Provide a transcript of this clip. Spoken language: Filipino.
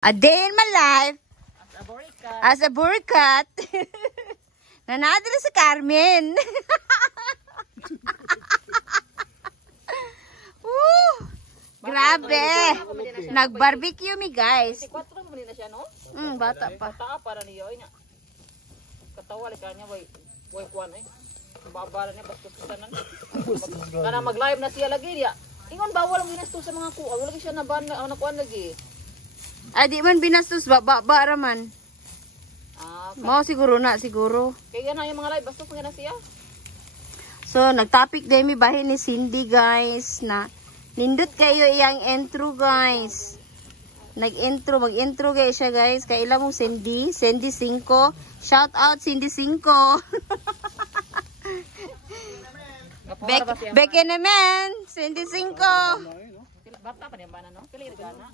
A day in my life As a as a burikat. burkat. Nanadala sa Carmen. Woo! Grabe. Nag-barbecue mi guys. 4 lang mo na siya, no? Bata pa. Bata para niyo. Ay, katawa ka niya. Way kuwan eh. Babara niya. Bastos ka nan. Kana mag-live na siya lagi niya. Ingon bawal ang ginastos sa mga kuwa. Wala siya naban na nakuan lagi. Di man binastos ba raman. Okay. Mo siguro na siguro. Kaya na yung mga live. Bastos nga na siya. So nagtopic din mi bahin ni Cindy guys na nindot kayo iyang intro guys. Mag-intro guys siya guys. Kaila mong Cindy 5. Shout out Cindy 5. Beke naman Cindy 5. Bata pa niya ba na, no? Kailan gana?